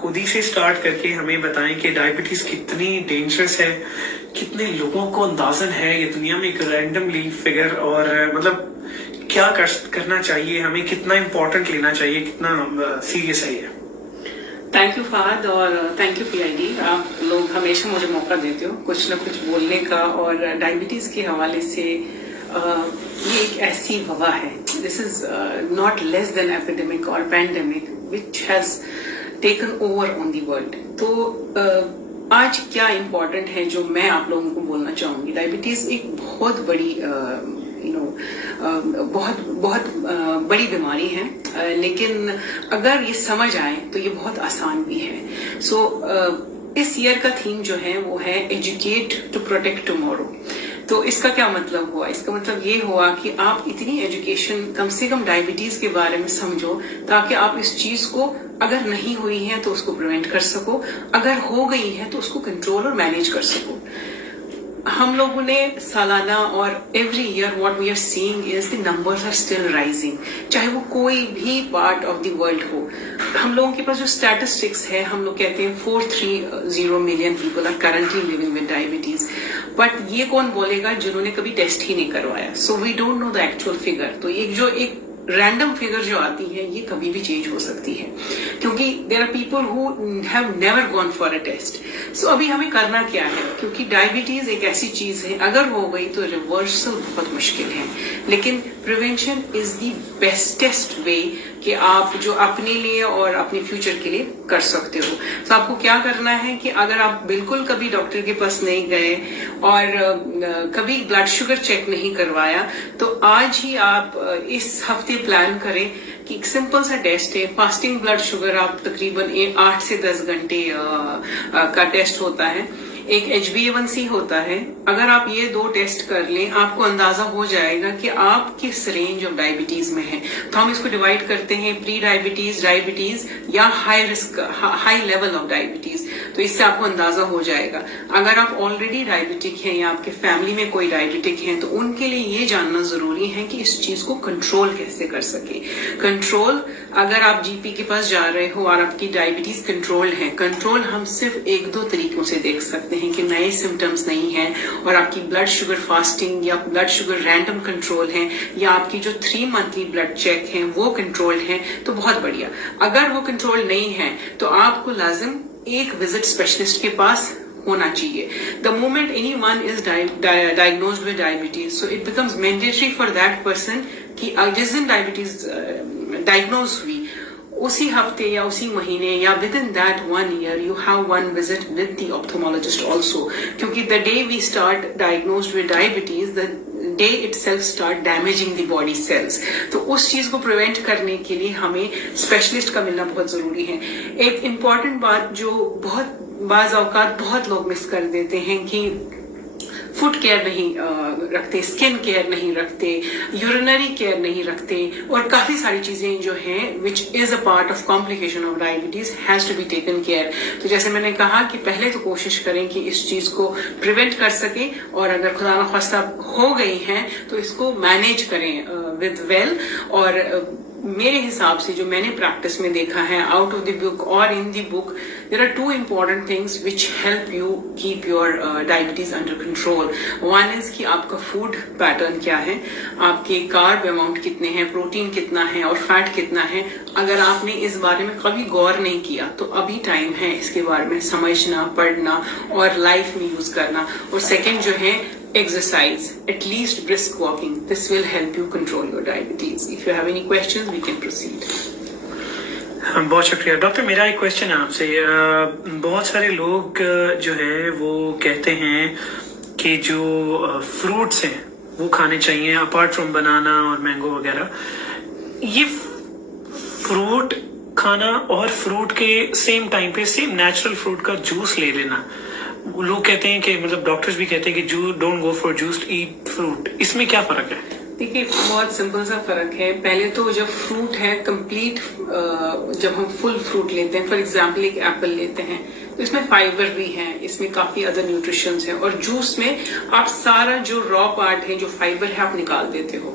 खुद ही से स्टार्ट करके हमें बताएं कि डायबिटीज कितनी डेंजरस है, कितने लोगों को अंदाजन है ये दुनिया में एक रैंडमली फिगर, और मतलब क्या करना चाहिए हमें, कितना इम्पोर्टेंट लेना चाहिए, कितना सीरियस है ये। थैंक यू फहद और थैंक यू पीआईडी। आप लोग हमेशा मुझे मौका देते हो कुछ ना कुछ बोलने का, और डायबिटीज के हवाले से ये एक ऐसी वबा है, this is not less than epidemic और pandemic which has taken over on the world. तो आज क्या इम्पोर्टेंट है जो मैं आप लोगों को बोलना चाहूंगी। डायबिटीज एक बहुत बड़ी बहुत बड़ी बीमारी है, लेकिन अगर ये समझ आए तो ये बहुत आसान भी है। सो इस ईयर का थीम जो है वो है एजुकेट टू प्रोटेक्ट टुमारो। तो इसका क्या मतलब हुआ? इसका मतलब ये हुआ कि आप इतनी एजुकेशन कम से कम डायबिटीज के बारे में समझो ताकि आप इस चीज को अगर नहीं हुई है तो उसको प्रिवेंट कर सको, अगर हो गई है तो उसको कंट्रोल और मैनेज कर सको। हम लोगों ने सालाना और every year what we are seeing is the numbers are still rising, चाहे वो कोई भी पार्ट ऑफ द वर्ल्ड हो। हम लोगों के पास जो स्टैटिस्टिक्स है, हम लोग कहते हैं 430 million people are currently living with diabetes, but ये कौन बोलेगा जिन्होंने कभी टेस्ट ही नहीं करवाया। So we don't know the actual figure. तो एक रैंडम फिगर जो आती है ये कभी भी चेंज हो सकती है, क्योंकि there are people who have never gone for a test. So अभी हमें करना क्या है, क्योंकि डायबिटीज एक ऐसी चीज है अगर हो गई तो रिवर्सल बहुत मुश्किल है, लेकिन प्रिवेंशन इज द बेस्टेस्ट वे कि आप जो अपने लिए और अपने फ्यूचर के लिए कर सकते हो। तो आपको क्या करना है कि अगर आप बिल्कुल कभी डॉक्टर के पास नहीं गए और कभी ब्लड शुगर चेक नहीं करवाया, तो आज ही आप इस हफ्ते प्लान करें कि एक सिंपल सा टेस्ट है, फास्टिंग ब्लड शुगर। आप तकरीबन 8 से 10 घंटे का टेस्ट होता है, एक HbA1c होता है। अगर आप ये 2 टेस्ट कर लें, आपको अंदाजा हो जाएगा कि आप किस रेंज ऑफ डायबिटीज में हैं। तो हम इसको डिवाइड करते हैं प्री डायबिटीज, डायबिटीज या high risk, high level of diabetes. तो इससे आपको अंदाजा हो जाएगा। अगर आप ऑलरेडी डायबिटिक हैं या आपके फैमिली में कोई डायबिटिक है, तो उनके लिए ये जानना जरूरी है कि इस चीज को कंट्रोल कैसे कर सके। कंट्रोल, अगर आप जीपी के पास जा रहे हो और आपकी डायबिटीज कंट्रोल्ड है, कंट्रोल हम सिर्फ 1-2 तरीकों से देख सकते हैं कि नए सिम्टम्स नहीं है और आपकी ब्लड शुगर फास्टिंग या ब्लड शुगर रैंडम कंट्रोल है, या आपकी जो 3 मंथली ब्लड चेक है वो कंट्रोल्ड है, तो बहुत बढ़िया। अगर वो कंट्रोल नहीं है तो आपको लाजिम एक विजिट स्पेशलिस्ट के पास होना चाहिए। The moment anyone is diagnosed with diabetes, so it becomes mandatory for that person कि जिस दिन डायबिटीज डायग्नोज हुई उसी हफ्ते या उसी महीने या with in that 1 year you have one visit with the ophthalmologist also, क्योंकि the day we start diagnosed with diabetes, the day itself start damaging the body cells। तो उस चीज को प्रिवेंट करने के लिए हमें स्पेशलिस्ट का मिलना बहुत जरूरी है। एक इम्पॉर्टेंट बात जो बहुत बाज औकात बहुत लोग मिस कर देते हैं कि फुट केयर नहीं रखते, स्किन केयर नहीं रखते, यूरिनरी केयर नहीं रखते, और काफी सारी चीजें जो हैं which is a part of complication of diabetes has to be taken care. तो जैसे मैंने कहा कि पहले तो कोशिश करें कि इस चीज को प्रिवेंट कर सके, और अगर खुदा न खास्ता हो गई है तो इसको मैनेज करें विद वेल। और मेरे हिसाब से जो मैंने प्रैक्टिस में देखा है, आउट ऑफ द बुक और in the book, there are 2 important things which help you keep your diabetes under control. One is कि आपका फूड पैटर्न क्या है, आपके कार्ब अमाउंट कितने हैं, प्रोटीन कितना है और फैट कितना है। अगर आपने इस बारे में कभी गौर नहीं किया तो अभी टाइम है इसके बारे में समझना, पढ़ना और लाइफ में यूज करना। और सेकेंड जो है exercise, at least brisk walking. This will help you control your diabetes. If you have any questions, we can proceed. बहुत शुक्रिया डॉक्टर। मेरा एक क्वेश्चन है आपसे। बहुत सारे लोग जो है वो कहते हैं कि जो फ्रूट्स हैं वो खाने चाहिए अपार्ट फ्रॉम बनाना और मैंगो वगैरह। ये फ्रूट खाना और फ्रूट के सेम टाइम पे सेम नेचुरल फ्रूट का जूस ले लेना, लोग कहते हैं कि मतलब डॉक्टर्स भी कहते हैं कि don't go for juice, eat fruit, इसमें क्या फर्क है? देखिए, बहुत सिंपल सा फर्क है। पहले तो जब फ्रूट है कंप्लीट, जब हम फुल फ्रूट लेते हैं, फॉर एग्जांपल एक एप्पल लेते हैं, तो इसमें फाइबर भी है, इसमें काफी अदर न्यूट्रिशंस हैं, और जूस में आप सारा जो रॉ पार्ट है, जो फाइबर है, आप निकाल देते हो।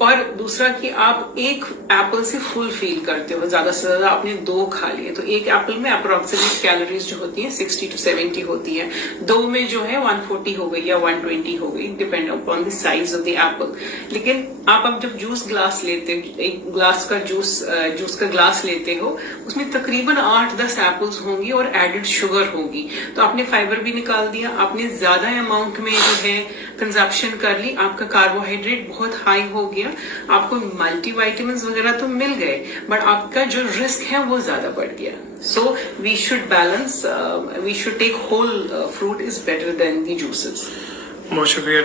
और दूसरा कि आप एक एप्पल से फुल फील करते हो, ज्यादा से ज्यादा आपने 2 खा लिए, तो एक एप्पल में अप्रोक्सीमेट कैलोरीज जो होती है 60 to 70 होती है, 2 में जो है 140 हो गई या 120 हो गई, depend upon the size of the Apple. लेकिन आप अब जब जूस ग्लास लेते हो, एक ग्लास का जूस का ग्लास लेते हो, उसमें तकरीबन 8-10 एप्पल्स होंगी और एडेड शुगर होगी, तो आपने फाइबर भी निकाल दिया, आपने ज्यादा अमाउंट में जो है कंजप्शन कर ली, आपका कार्बोहाइड्रेट बहुत हाई हो गया, आपको मल्टीविटामिन्स वगैरह तो मिल गए, बट आपका जो रिस्क है वो ज्यादा बढ़ गया। So we should balance, we should take whole fruit is better than the juices. बहुत शुक्रिया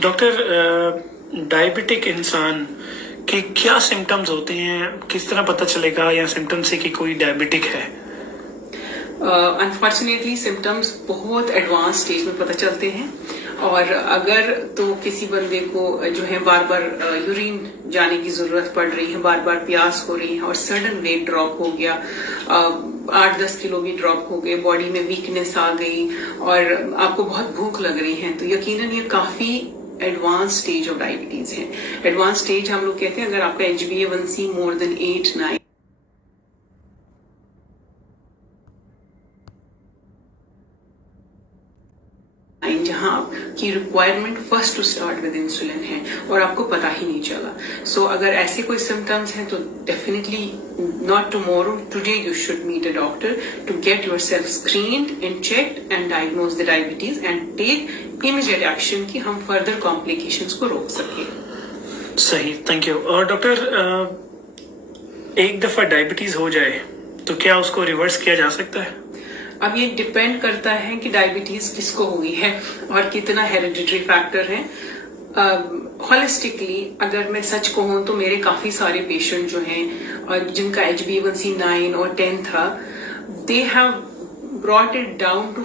डॉक्टर। डायबिटिक इंसान के क्या सिम्टम्स होते हैं, किस तरह पता चलेगा या सिम्टम्स से कि कोई डायबिटिक है? अनफॉर्चुनेटली सिम्टम्स बहुत एडवांस स्टेज में पता चलते हैं, और अगर तो किसी बंदे को जो है बार बार यूरिन जाने की जरूरत पड़ रही है, बार बार प्यास हो रही है, और सडन वेट ड्रॉप हो गया, 8-10 किलो भी ड्रॉप हो गए, बॉडी में वीकनेस आ गई, और आपको बहुत भूख लग रही है, तो यकीनन ये काफी एडवांस स्टेज ऑफ डायबिटीज है। एडवांस स्टेज हम लोग कहते हैं अगर आपका HbA1c मोर देन 8-9, जहां आपकी requirement first to start with insulin है और आपको पता ही नहीं चला। सो अगर ऐसे कोई सिम्टम्स हैं तो definitely not tomorrow, today you should meet a doctor to get yourself screened and checked and diagnose the diabetes and take immediate action कि हम फर्दर कॉम्प्लिकेशंस को रोक सके। सही, थैंक यू। और डॉक्टर, एक दफा डायबिटीज हो जाए तो क्या उसको रिवर्स किया जा सकता है? अब ये डिपेंड करता है कि डायबिटीज किसको हुई है और कितना हेरिडिटरी फैक्टर है। होलिस्टिकली अगर मैं सच कहूं तो मेरे काफी सारे पेशेंट जो हैं जिनका HbA1c 9 और 10 था, they have brought it down to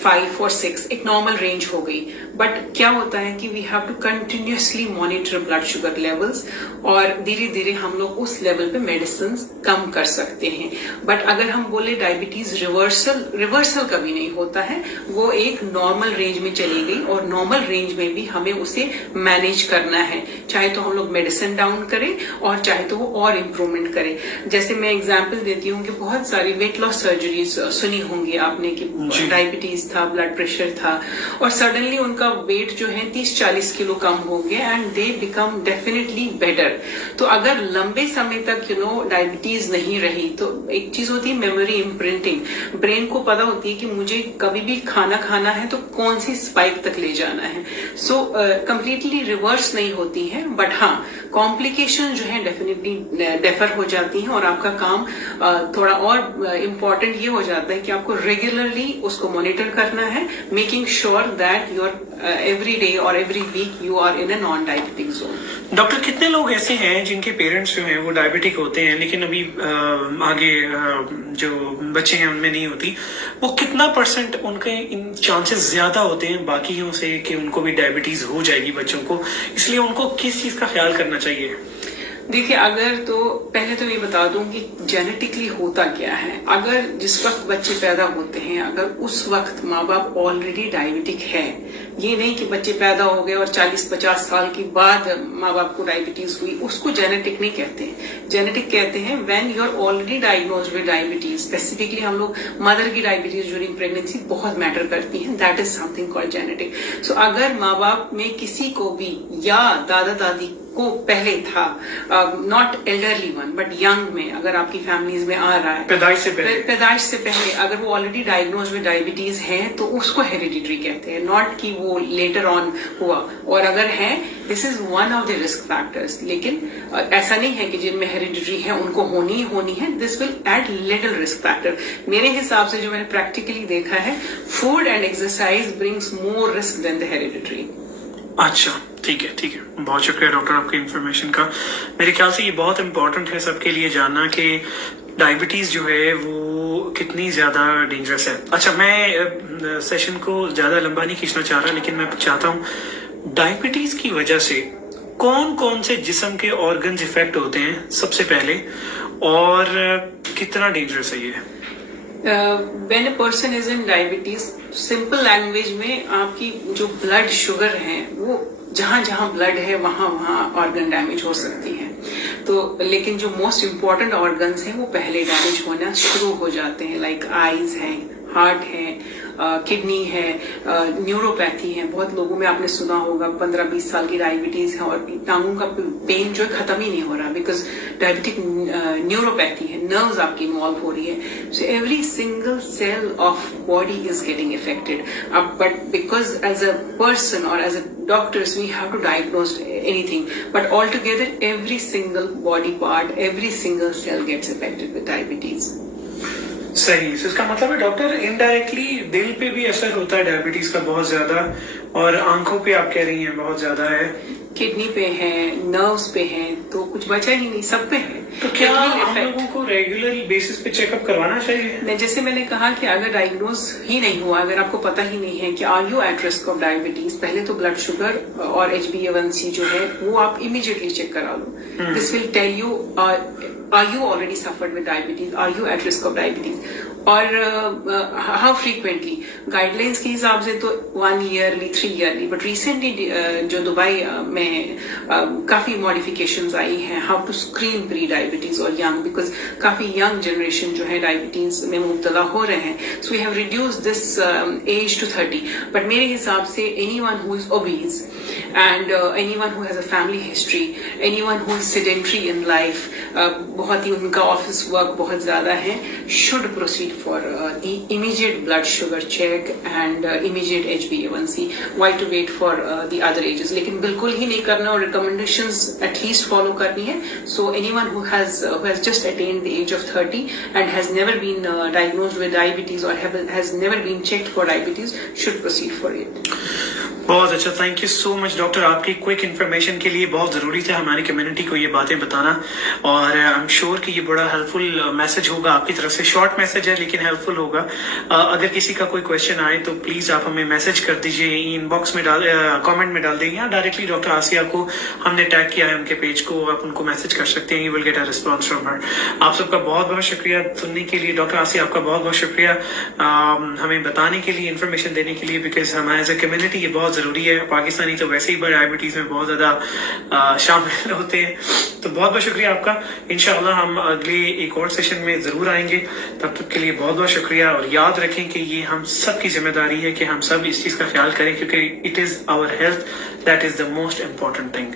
5 और 6, एक नॉर्मल रेंज हो गई। बट क्या होता है कि we have to continuously monitor blood sugar levels, और धीरे धीरे हम लोग उस लेवल पे मेडिसिन कम कर सकते हैं। बट अगर हम बोले डायबिटीज रिवर्सल कभी नहीं होता है, वो एक नॉर्मल रेंज में चली गई, और नॉर्मल रेंज में भी हमें उसे मैनेज करना है, चाहे तो हम लोग मेडिसिन डाउन करें और चाहे तो वो और इम्प्रूवमेंट करें। जैसे मैं एग्जाम्पल देती हूँ कि बहुत सारी वेट लॉस सर्जरीज सुनी होंगी आपने कि डायबिटीज था, ब्लड प्रेशर था, और सडनली उनका वेट जो है 30-40 किलो कम हो गया and they become definitely better. तो अगर लंबे समय तक डायबिटीज नहीं रही, तो एक चीज होती है मेमोरी इम्प्रिंटिंग, ब्रेन को पता होती है कि मुझे कभी भी खाना खाना है तो कौन सी स्पाइक तक ले जाना है। सो कंप्लीटली रिवर्स नहीं होती है, बट हाँ कॉम्प्लिकेशन जो है डेफिनेटली डेफर हो जाती हैं, और आपका काम थोड़ा और इम्पोर्टेंट ये हो जाता है कि आपको रेगुलरली उसको मॉनिटर करना है, making sure that your every day और every week you are in a non diabetic zone. Doctor, कितने लोग ऐसे हैं जिनके पेरेंट्स जो हैं वो डायबिटिक होते हैं लेकिन अभी आगे जो बच्चे हैं उनमें नहीं होती, वो कितना % उनके इन चांसेस ज्यादा होते हैं बाकियों से कि उनको भी डायबिटीज हो जाएगी बच्चों को, इसलिए उनको किस चीज का ख्याल करना चाहिए? देखिए, अगर तो पहले तो ये बता दूं कि जेनेटिकली होता क्या है। अगर जिस वक्त बच्चे पैदा होते हैं, अगर उस वक्त माँ बाप ऑलरेडी डायबिटिक है, ये नहीं कि बच्चे पैदा हो गए और 40-50 साल के बाद माँ बाप को डायबिटीज हुई, उसको जेनेटिक नहीं कहते हैं। जेनेटिक कहते हैं when you are already diagnosed with diabetes. Specifically हम लोग मदर की डायबिटीज ड्यूरिंग प्रेगनेंसी बहुत मैटर करती है, that is something called genetic. So अगर माँ बाप में किसी को भी या दादा दादी को पहले था, not elderly one but young में, अगर आपकी फैमिलीज में आ रहा है पैदाइश से पहले अगर वो ऑलरेडी डायग्नोज विद डायबिटीज है तो उसको हेरिडिटरी कहते हैं, नॉट कि वो लेटर ऑन हुआ। और अगर है, this is one of the risk factors. लेकिन ऐसा नहीं है कि जिनमें हेरिडिटरी है उनको होनी है, this will add little risk factor. मेरे हिसाब से जो मैंने प्रैक्टिकली देखा है, food and exercise brings more risk than the hereditary. अच्छा, ठीक है, बहुत शुक्रिया डॉक्टर आपकी इन्फॉर्मेशन का। मेरे ख्याल से ये बहुत इम्पोर्टेंट है सबके लिए जानना कि डायबिटीज जो है वो कितनी ज्यादा डेंजरस है। अच्छा, मैं सेशन को ज्यादा लंबा नहीं खींचना चाह रहा, लेकिन मैं चाहता हूँ डायबिटीज की वजह से कौन कौन से जिस्म के ऑर्गन्स इफेक्ट होते हैं सबसे पहले, और कितना डेंजरस है ये? When a person is in diabetes, simple language में आपकी जो ब्लड शुगर है वो जहां जहां ब्लड है वहां वहां ऑर्गन डैमेज हो सकती है। तो लेकिन जो मोस्ट इम्पॉर्टेंट ऑर्गन्स हैं वो पहले डैमेज होना शुरू हो जाते हैं, लाइक आईज है, हार्ट है, किडनी है, न्यूरोपैथी है। बहुत लोगों में आपने सुना होगा 15-20 साल की डायबिटीज है और टांगों का पेन जो है खत्म ही नहीं हो रहा, बिकॉज डायबिटिक न्यूरोपैथी है, नर्व्स आपकी इन्वॉल्व हो रही है। So every single cell of body is getting affected. अब but because as a person और as a doctors we have to diagnose anything, but altogether every single body part, every single cell gets affected with diabetes. सही। तो इसका मतलब है doctor indirectly दिल पे भी असर होता है डायबिटीज का बहुत ज्यादा, और आंखों पे आप कह रही हैं बहुत ज्यादा है, किडनी पे है, नर्व्स पे है, तो कुछ बचा ही नहीं, सब पे है। तो क्या हम लोगों को रेगुलर बेसिस पे चेकअप करवाना चाहिए? जैसे मैंने कहा कि अगर डायग्नोज ही नहीं हुआ, अगर आपको पता ही नहीं है कि are you at risk of diabetes, पहले तो ब्लड शुगर और HbA1c जो है वो आप इमीडिएटली चेक करा लो। This will tell you are you already suffered with diabetes, are you at risk of diabetes, और how frequently। गाइडलाइंस के हिसाब से तो 1 yearly 3 yearly, बट रिसेंटली जो दुबई में काफी मॉडिफिकेशंस आई हैं how to screen pre diabetes और यंग, बिकॉज काफी यंग जनरेशन जो है डायबिटीज में मुब्तला हो रहे हैं। So we have reduce this age to 30, but मेरे हिसाब से anyone who is obese and anyone who has a family history, anyone who is sedentary in life, बहुत ही उनका ऑफिस वर्क बहुत ज्यादा है, should proceed for the immediate blood sugar check and immediate HbA1c. Why to wait for the other ages? लेकिन बिल्कुल ही नहीं करना और recommendations at least follow करनी है. So anyone who has just attained the age of 30 and has never been diagnosed with diabetes or has never been checked for diabetes should proceed for it. बहुत अच्छा, thank you so much doctor. आपकी quick information के लिए बहुत ज़रूरी था हमारी community को ये बातें बताना, और आई एम श्योर कि ये बड़ा हेल्पफुल मैसेज होगा आपकी तरफ से। शॉर्ट मैसेज है लेकिन हेल्पफुल होगा। अगर किसी का कोई क्वेश्चन आए तो प्लीज़ आप हमें मैसेज कर दीजिए, इनबॉक्स में कमेंट में डाल देंगे, या डायरेक्टली डॉक्टर आसिया को हमने टैग किया है उनके पेज को, आप उनको मैसेज कर सकते हैं। You will get a response from her. आप सबका बहुत बहुत शुक्रिया सुनने के लिए। डॉक्टर आसिया आपका बहुत बहुत शुक्रिया हमें बताने के लिए, इन्फॉर्मेशन देने के लिए, बिकॉज हमारे एज ए कम्युनिटी ये बहुत ज़रूरी है। पाकिस्तानी तो वैसे ही डायबिटीज में बहुत ज्यादा शामिल होते हैं, तो बहुत बहुत शुक्रिया आपका। इंशाल्लाह हम अगले एक और सेशन में जरूर आएंगे। तब तक के लिए बहुत बहुत शुक्रिया, और याद रखें कि ये हम सब की जिम्मेदारी है कि हम सब इस चीज का ख्याल करें, क्योंकि it is our health that is the most important thing.